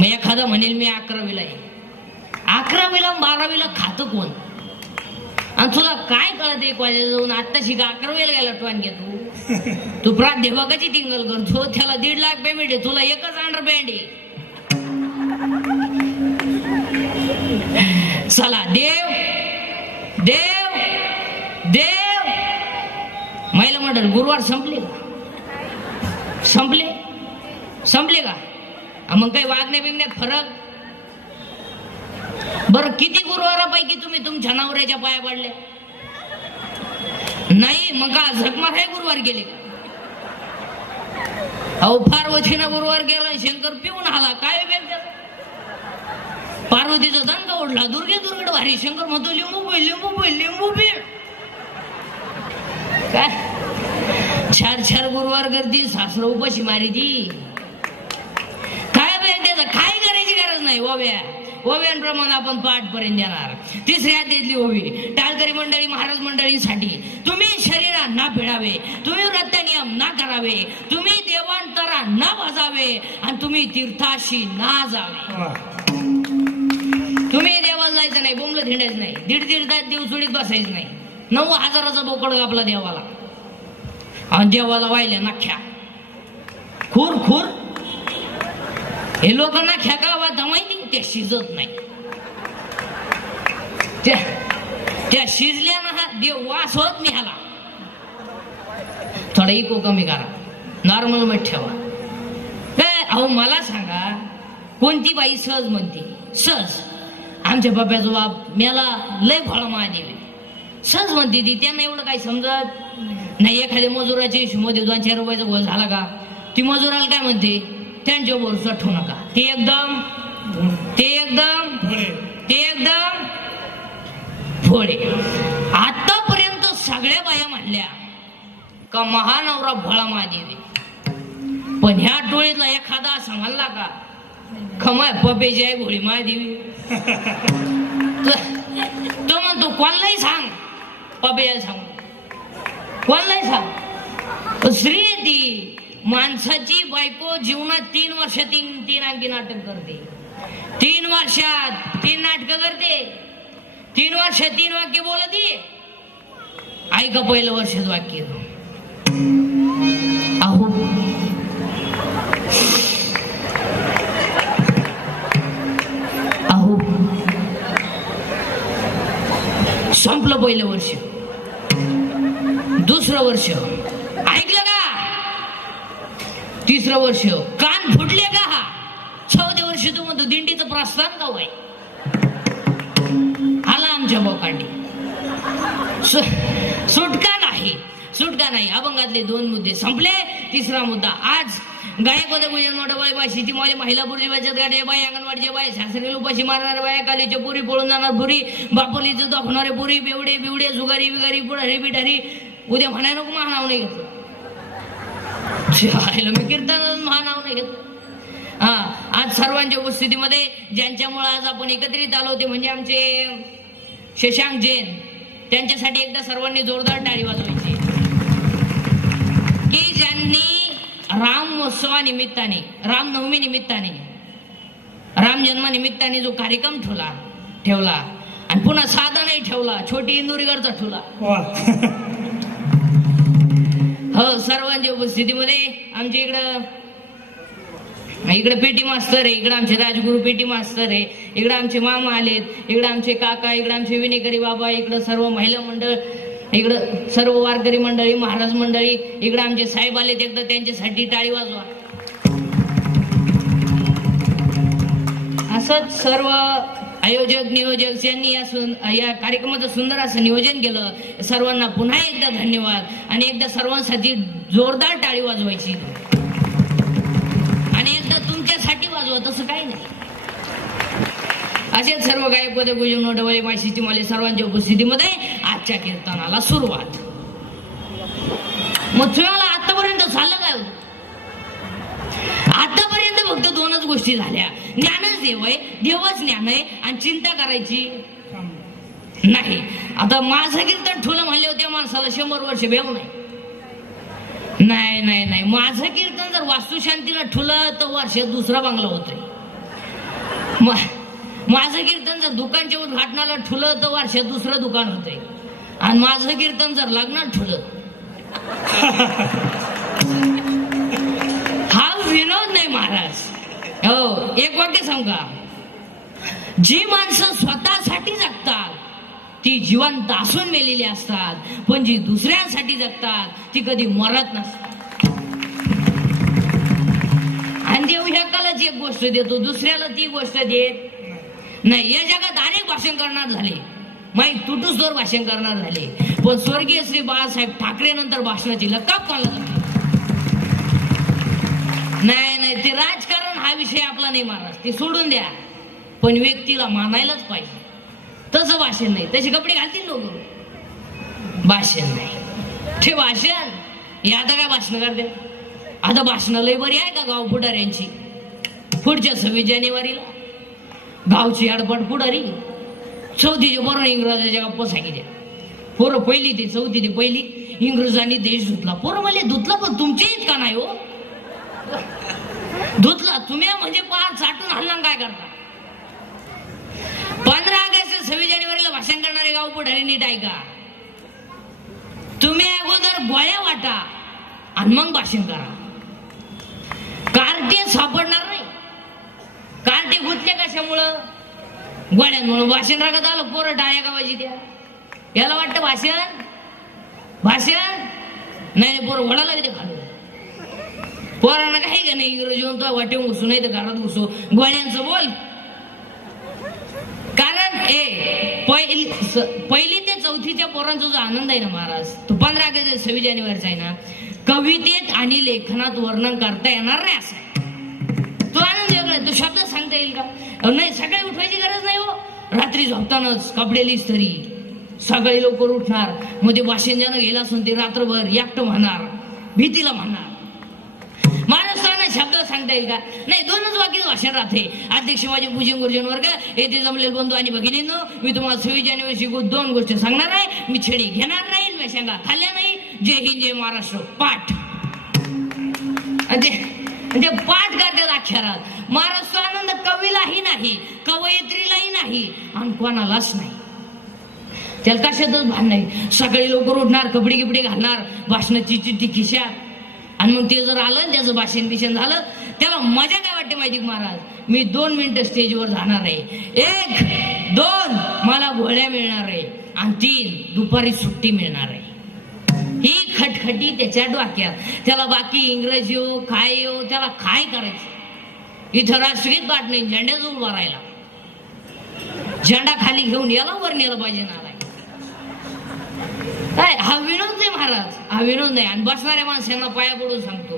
एखादा म्हणेल मी 11वीला आहे, 11वीला 12वीला खातं कोण? आणि तुला काय कळत एक वाजेला जाऊन आत्ता शिका 11वीला गेला टोन घेतो तू प्राध्यापकाची टिंगल करतो, त्याला 1.5 लाख पेमेंट आहे, तुला एकच अंडरपॅन्ट आहे. चला देव देव देव महिला मंडळ गुरुवार संपले का? संपले का? मग काही वागण्या बिगण्यात फरक? बरं किती गुरुवारापैकी तुम्ही तुमच्या नवऱ्याच्या पाया पडले? नाही. मग का झकमार हे गुरुवार गेले का? अहो पार्वतीनं गुरुवार गेला, शंकर पिऊन आला, काय वेग त्याचा? पार्वतीचा दंग ओढला, दुर्गड भारी, शंकर म्हणतो लिंबू पीठ. काय 4 गुरुवार गर्दी, सासर उपाशी मारी ती. काय वेग त्याचा? काय करायची गरज नाही. ओव्यांप्रमाणे आपण पाठ पर्यंत देणार. तिसऱ्या अध्यायातली ओवी टाळकरी मंडळी, महाराज मंडळींसाठी. तुम्ही शरीरात ना पिळावे, तुम्ही व्रतनियम ना करावे, तुम्ही देवांतरा ना वाजावे, आणि तुम्ही तीर्थाशी ना जावे. तुम्ही देवाला जायचं नाही, बोंबलं धिंडायचं नाही, 1.5 तास देव चुडीत बसायचं नाही. 9,000चा बोकड कापला देवाला, आणि देवाला वाहिल्या नाख्या खूर. हे लोक नाख्या का वाद माहिती? ते शिजत नाही. त्या शिजल्या ना देव वास होत नाही. ह्याला थोडा इको कमी करा, नॉर्मल मध्ये ठेवा. अहो मला सांगा, कोणती बाई सहज म्हणते? सहज आमच्या बाप्याचा बाप मेला लय फळ महादेव सहज म्हणते ती. त्यांना एवढं काही समजत नाही. एखाद्या मजुराच्या हिशोबामध्ये 2-4 रुपयाचा गोळ झाला का, ती मजुराला काय म्हणते? त्यांच्या वर ठेवू नका, ते एकदम भोळे. आतापर्यंत सगळ्या बाया म्हणल्या का महानवरा भोळा महादेवी, पण ह्या टोळीतला एखादा असा म्हणला का खमाय पपेची आहे भोळी महादेवी? तो म्हणतो कोणालाही सांग, पपेला सांग, कोणालाही सांग. स्त्री आहे ती. माणसाची बायको जीवनात 3 वर्षात 3 आणखी नाटक करते. 3 वर्षात 3 नाटक करते. 3 वर्षात 3 वाक्य बोलते. ऐका पहिलं वर्षात वाक्य. अहो संपलं पहिलं वर्ष. दुसरं वर्ष ऐकलं का? तिसरं वर्ष कान फुटले का? 4थं वर्ष तू म्हणतो दिंडीचं प्रस्थान का होय? आला आमच्या बोकांडी. सुटका नाही. अभंगातले 2 मुद्दे संपले. तिसरा मुद्दा आज गायक होते म्हणजे मोठबाई बाई, शेतीमाले, महिला पुरुषी बचत गट बाई, अंगणवाडीचे बाई, सासरी उपाशी मारणारे बाया, कालीच्या पुरी, पळून जाणार पुरी, बापोलीचं दाखवणारे पुरी, बेवडे जुगारी बिगारी, पुढारी बिठारी. उद्या म्हणाय नको महानाव नाही घेतलं. मी कीर्तन महानाव नाही घेतलं. आज सर्वांच्या उपस्थितीमध्ये ज्यांच्यामुळे आज आपण एकत्रित आलो ते म्हणजे आमचे शशांक जैन. त्यांच्यासाठी एकदा सर्वांनी जोरदार टाळी वाजवायची की ज्यांनी राम महोत्सवानिमित्ताने, रामनवमी निमित्ताने, राम जन्मानिमित्ताने जो कार्यक्रम ठेवला आणि पुन्हा साधा नाही ठेवला, छोटी इंदुरीकरचा ठेवला. हो, सर्वांच्या उपस्थितीमध्ये आमच्या इकडे पेटी मास्तर आहे, इकडे आमचे राजगुरू पेटी मास्तर आहे, इकडे आमचे मामा आलेत, इकडे आमचे काका, इकडे आमचे विनेकरी बाबा, इकडे सर्व महिला मंडळ, इकडे सर्व वारकरी मंडळी, महाराज मंडळी, इकडे आमचे साहेब आलेत. एकदा त्यांच्यासाठी टाळी वाजवा. असंच सर्व आयोजक नियोजक यांनी या कार्यक्रमाचं सुंदर असं नियोजन केलं. सर्वांना पुन्हा एकदा धन्यवाद. आणि एकदा सर्वांसाठी जोरदार टाळी वाजवायची. आणि एकदा तुमच्यासाठी वाजवा, तसं काही नाही. असेच सर्व गायक होते गुजम नोडवळे माशिची माले सर्वांच्या उपस्थितीमध्ये आजच्या कीर्तनाला सुरुवात. मग तुम्हाला आतापर्यंत झालं काय होतं? आतापर्यंत फक्त 2च गोष्टी झाल्या. ज्ञानच देव आहे, देवच ज्ञान आहे, आणि चिंता करायची नाही. आता माझं कीर्तन ठुलं म्हणले होते माणसाला 100 वर्ष भेव नाही. माझं कीर्तन जर वास्तुशांतीला ठुलं तर वर्षात 2रा बांगला होतोय. माझं कीर्तन जर दुकानच्या उद्घाटनाला ठुलं तर वर्षात दुसरं दुकान होतंय, आणि माझं कीर्तन जर लग्नात ठुलं हा विनोद नाही महाराज. हो, एक वाक्य सांगा, जी माणसं स्वतःसाठी जगतात ती जिवंत असून मेलेली असतात, पण जी दुसऱ्यांसाठी जगतात ती कधी मरत नसतात. आणि देव ह्या कालाची एक गोष्ट देतो, दुसऱ्याला ती गोष्ट देत नाही. या जगात अनेक भाषण करणार झाले, माहीत तुटूसदोर भाषण करणार झाले, पण स्वर्गीय श्री बाळासाहेब ठाकरे नंतर भाषणाची लकाप कोणाला जमली नाही. ते राजकारण हा विषय आपला नाही महाराज, ते सोडून द्या, पण व्यक्तीला मानायलाच पाहिजे. तसं भाषण नाही, तसे कपडे घालतील लोक, भाषण नाही. ते भाषण हे आता काय भाषण करते, आता भाषण लय बरी आहे का गाव पुढाऱ्यांची. पुढच्या 26 जानेवारीला गावची अडपड पुढारी 4थीचे बरोबर इंग्रजाच्या गप्पा सांगितल्या. पोरं 1ली ते 4थी ते 1ली इंग्रजांनी देश धुतला. पोरं म्हणले धुतला, पण तुमच्या इतका नाही हो धुतला, तुम्ही म्हणजे पार चाटून हल्ला काय करता. 15 ऑगस्ट 26 जानेवारीला भाषण करणारे गाव पुढारी नीट ऐका, तुम्ही अगोदर गोळ्या वाटा आणि मग भाषण करा. कार्टे सापडणार नाही. कार्टे गुंतले कशामुळं, गोळ्यांमुळं. भाषण राखत आलं, पोरं टाळ्या गावाची द्या, याला वाटतं भाषण भाषण नाही. पोरं घोडा लागते खाली, पोरांना काही का नाही, इंग्रजी म्हणतो वाटे घुसू नाही तर घरात घुसू, गोळ्यांचं बोल. कारण पहिली ते 4थीच्या पोरांचा जो आनंद आहे ना महाराज, तो 15 ऑगस्ट 26 जानेवारीचा आहे ना, कवितेत आणि लेखनात वर्णन करता येणार नाही. असं तो आनंद वेगळा, तो शब्द सांगता येईल का नाही. सकाळी उठवायची गरज नाही हो, रात्री झोपतानाच कपडे लिस्तरी, सकाळी लवकर उठणार, मग ते भाषण ज्यानं गेला असून ते रात्रभर एकटं म्हणणार, भीतीला म्हणणार. महाराष्ट्राला शब्द सांगता येईल का नाही. 2च वाक्य भाषण राहते. अध्यक्ष माझे पूजन गुरुजन वर्ग, येथे जमलेले बंधू आणि भगिनींनो, मी तुम्हाला 26 जानेवारी 2 गोष्टी सांगणार आहे. मी छेडी घेणार नाही, मी शेंगा खाल्ल्या नाही. जय हिंद, जय महाराष्ट्र. पाठ म्हणजे पाठ करतात अक्षरात. महाराष्ट्र आनंद कवीलाही नाही, कवयित्रीलाही नाही, आणि कोणालाच नाही. त्याला कशातच भान नाही. सकाळी लवकर उठणार, कपडे गिपडे घालणार, भाषणाची चिठ्ठी खिशात, आणि मग ते जर आलं त्याचं भाषण बिषण झालं, त्याला मजा काय वाटते माहिती महाराज. मी 2 मिनिटं स्टेजवर जाणार आहे, 1, 2 मला गोळ्या मिळणार आहे, आणि 3 दुपारी सुट्टी मिळणार आहे. ही खटखटी त्याच्या डोक्यात. त्याला बाकी इंग्रजी हो काय हो, त्याला काय करायचं. इथं राष्ट्रगीत पाठ नाही, झेंड्याच उभा राहिला, झेंडा खाली घेऊन याला वर नेलं पाहिजे ना. काय हा विनोद नाही महाराज, हा विनोद नाही. आणि बसणाऱ्या माणसांना पाया पडून सांगतो,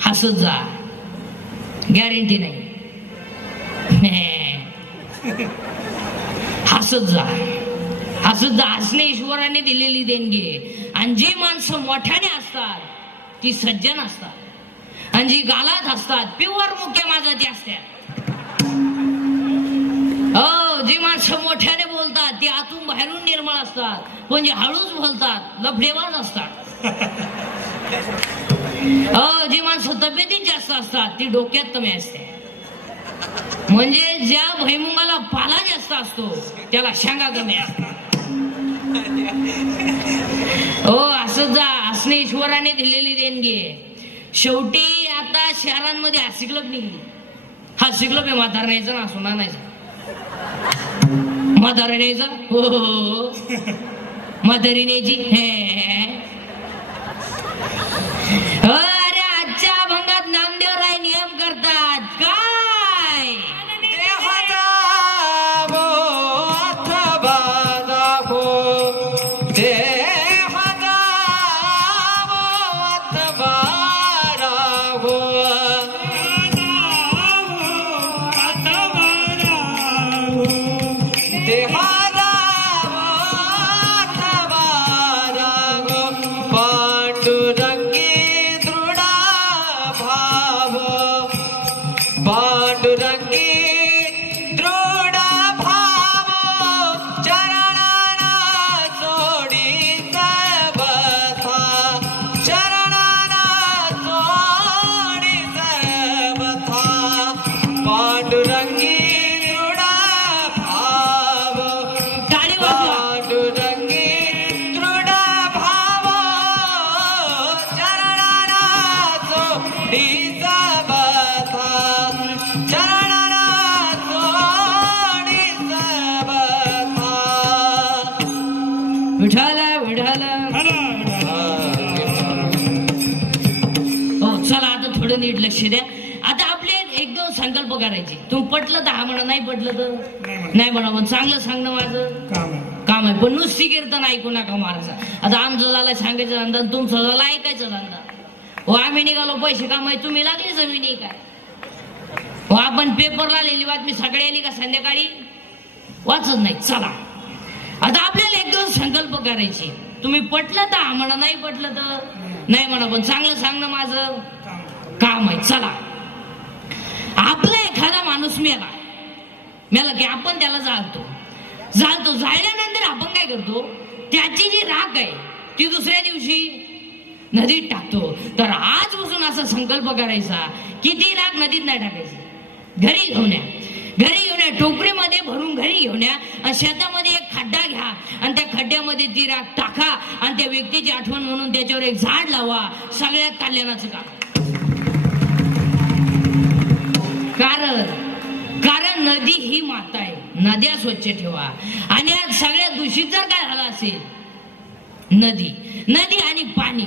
हसत जा, गॅरंटी नाही. हसत जा, हसत जा. हसणे ईश्वराने दिलेली देणगी आहे. आणि जी माणसं मोठ्याने असतात ती सज्जन असतात, आणि जी गालात असतात प्युअर मुख्य माझाची असतात. हो, जी माणसं मोठ्याने बोलतात ती आतून बाहेरून निर्मळ असतात, पण जे हळूच बोलतात लफडेबाज असतात. हो, जी माणसं तब्येतीत जास्त असतात ती डोक्यात कमी असते. म्हणजे ज्या भैमुंगाला पाला जास्त असतो त्याला शेंगा कमी असतात. हो, असं जा, असणे ईश्वराने दिलेली देणगी आहे. शेवटी आता शहरांमध्ये हास्य क्लब निघली. हास्य क्लब आहे म्हातारण्याचं ना सुना नाही, म्हातारा न्यायचा हो, म्हातारी न्यायची. अरे आजच्या अभंगात नामदेवराय नियम करतात काय, देहा नीट लक्ष द्या. आता आपले एक दोन संकल्प करायचे. तुम्ही पटलं तर हा म्हणा, नाही पटलं तर नाही म्हणा. पण चांगलं सांगणं माझं काम आहे. पण नुसती कीर्तन ऐकू नका महाराजा. आता आमचं झालं सांगायचं धंदा, तुमचं झालं ऐकायचं धंदा. हो आम्ही निघालो पैसे कमाय, तुम्ही लागले जमिनी काय. हो आपण पेपरला आलेली बातमी सकाळी आली का संध्याकाळी वाचत नाही. चला आता आपल्याला एक दोन संकल्प करायचे. तुम्ही पटलं तर हा म्हणा, नाही पटलं तर नाही म्हणा. पण चांगलं सांगणं माझं काम आहे. चला आपला एखादा माणूस मेला की आपण त्याला जाळतो. जाळल्यानंतर आपण काय करतो, त्याची जी राख आहे ती दुसऱ्या दिवशी नदीत टाकतो. तर आजपासून असा संकल्प करायचा की ती राख नदीत नाही टाकायची, घरी घेऊन या टोकरीमध्ये भरून घरी घेऊन या आणि शेतामध्ये एक खड्डा घ्या आणि त्या खड्ड्यामध्ये ती राख टाका आणि त्या व्यक्तीची आठवण म्हणून त्याच्यावर एक झाड लावा. सगळ्यात कल्याणाचं काम. कारण नदी ही माता आहे. नद्या स्वच्छ ठेवा. आणि आज सगळ्यात दूषित जर काय झालं असेल, नदी आणि पाणी,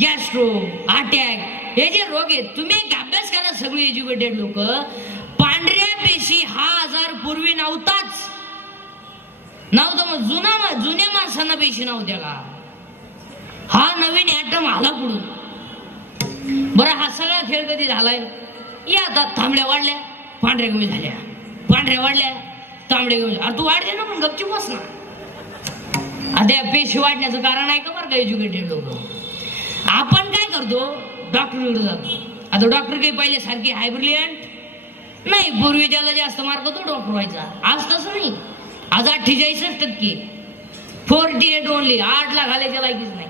गॅस्ट्रो, अटॅक हे जे रोग आहेत. तुम्ही एक अभ्यास करा सगळे एज्युकेटेड लोक, पांढऱ्या पेशी हा आजार पूर्वी नव्हता. मग जुन्या माणसांना पेशी नव्हत्या का? हा नवीन ऍटम आला पुढून. बरं हा सगळा खेळ कधी झालाय? या आता तांबड्या वाढल्या, पांढऱ्या कमी झाल्या, पांढऱ्या वाढल्या, तांबड्या कमी झाल्या. तू वाढले ना पण गपचूप बस ना. आता पेशी वाढण्याचं कारण आहे का बरं का एज्युकेटेड लोक? आपण काय करतो, डॉक्टरकडे जातो. आता डॉक्टर काही पहिले सारखे हायब्रिलियंट नाही. पूर्वी त्याला जास्त मार्क तो डॉक्टर व्हायचा. आज तसं नाही. आज 48% 48 ओनली. 8ला घालायच्या लायकीच नाही.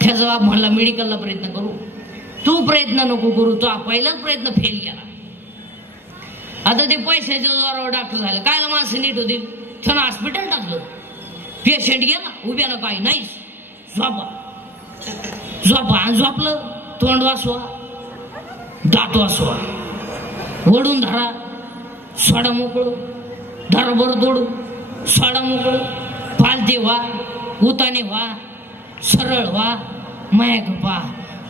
त्याचा बाप म्हणला मेडिकलला प्रयत्न करू. तू प्रयत्न नको करू, तो पहिलाच प्रयत्न फेल केला. आता ते पैशाच्या जोरावर डॉक्टर झालं. कायला माणसं नीट होतील, त्यानं हॉस्पिटल टाकलं. पेशंट गेला उभ्यानं, काही नाही, झोपा आणि झोपलं. तोंड वाचवा, दात वाचवा, ओढून धरा, सोडा मोकळं, धरा बरं तोडू, सोडा मोकळं, पालते व्हा, उताने व्हा, सरळ व्हा, माया गप्पा.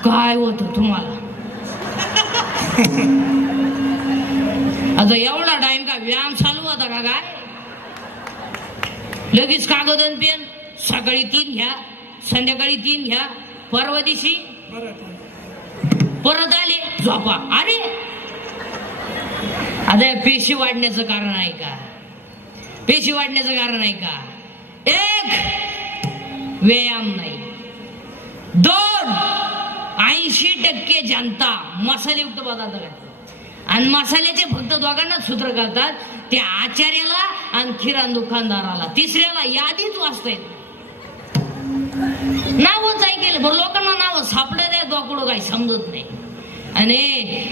काय होत तुम्हाला? आता एवढा टाइम का व्यायाम चालू होता का काय? लगेच कागद आणि पेन. सकाळी 3 घ्या, संध्याकाळी 3 घ्या, परवा दिवशी परत आले, झोपा. अरे आता पेशी वाढण्याचं कारण आहे का? पेशी वाढण्याचं कारण आहे का? 1 व्यायाम नाही. 2 80% जनता मसालेयुक्त पदार्थ खातात. आणि मसाल्याचे फक्त दोघांना सूत्र करतात, ते आचार्याला आणि किराणा दुकानदाराला. तिसऱ्याला यादीच वाचता येत. नावच ऐकेल बरं लोकांना, नाव सापडत आहे दोकडं काही समजत नाही.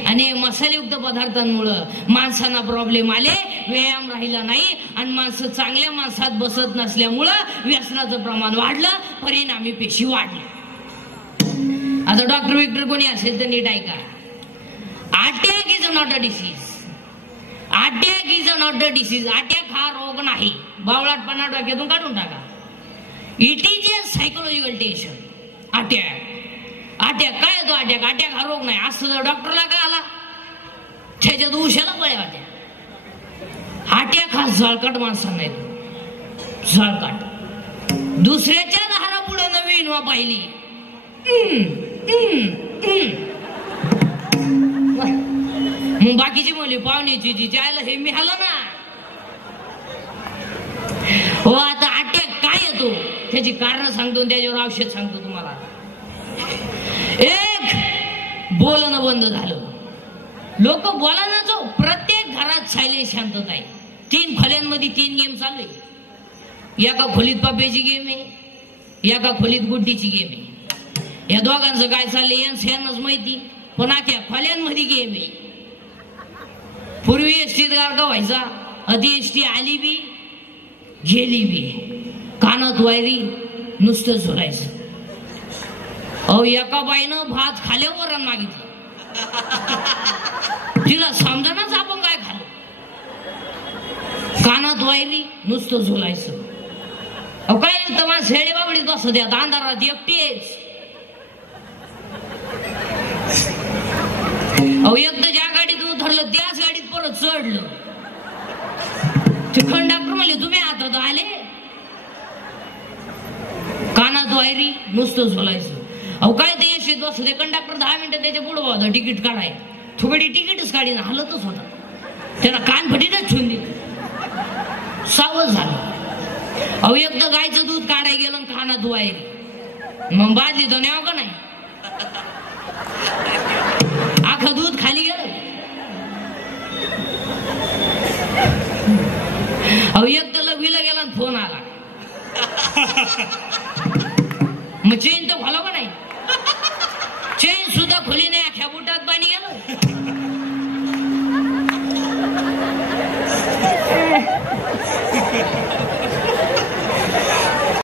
आणि मसालेयुक्त पदार्थांमुळं माणसांना प्रॉब्लेम आले, व्यायाम राहिला नाही आणि माणसं चांगल्या माणसात बसत नसल्यामुळं व्यसनाचं प्रमाण वाढलं, परिणामी पेशी वाढल्या. आता डॉक्टर कोणी असेल तर नीट ऐका. Attack is not a disease. Attack is not a disease. Attack हा रोग नाही. बावळाटपणा डोक्यातून काढून टाका. It is a psychological tension. Attack काय येतो? अटॅक हा रोग नाही. असं जर डॉक्टरला काय आला त्याच्यात उशाला पळ्या वाट्या. अटॅक हा झळकाट माणसांना येतो. झळकाट दुसऱ्याच्या दारा पुढे नवीन वा पाहिली. मग बाकीची मुली पाहुण्याची जिजायला हे मिळालं ना. हो आता अटॅक काय येतो त्याची कारण सांगतो, त्याच्यावर औषध सांगतो तुम्हाला. 1 बोलणं बंद झालं. लोक बोलायला प्रत्येक घरात सायलेंट शांतता आहे. 3 खोल्यांमध्ये 3 गेम चालू आहे. एका खोलीत पाप्याची गेम आहे, एका खोलीत गुड्डीची गेम आहे. या दोघांचं काय चाललंय यांनाच माहिती. पण आख्या खोल्यांमध्ये गेम आहे. पूर्वी एसटीत गारका व्हायचा, अति एसटी आली बी गेली बी, कानात वायरी नुसतं झोलायचं. अहो एका बाईनं भात खाल्यावर मागितलं, तिला समजानाच आपण काय खाल्लं. कानात वायरी नुसतं झोलायचं. अहो काय तर मला शेळे बाबडीत बसत द्या अंधारात एकटीच. अहो एकदा ज्या गाडीत उतरलं त्याच गाडीत परत चढलं. ते कंडक्टर म्हणले तुम्ही आता आले. कानात वायरी नुसतं झोलायचं. अहो काय ते यश बसले कंडक्टर 10 मिनिटं त्याच्या पुढे होता तिकीट काढाय. थोडी तिकीटच काढीन हलतच होता. त्याला कान फटीतच ठेवून दिली. सावध झालं. अहो एकदा गायचं दूध काढाय गेलं कानात वायरी. मग बादली तो न्याव का नाही. आखं दूध खाली गेलं. अहो एकदा लघवीला गेला फोन आला. मग चेन तर खोला का नाही. चेन सुद्धा खोली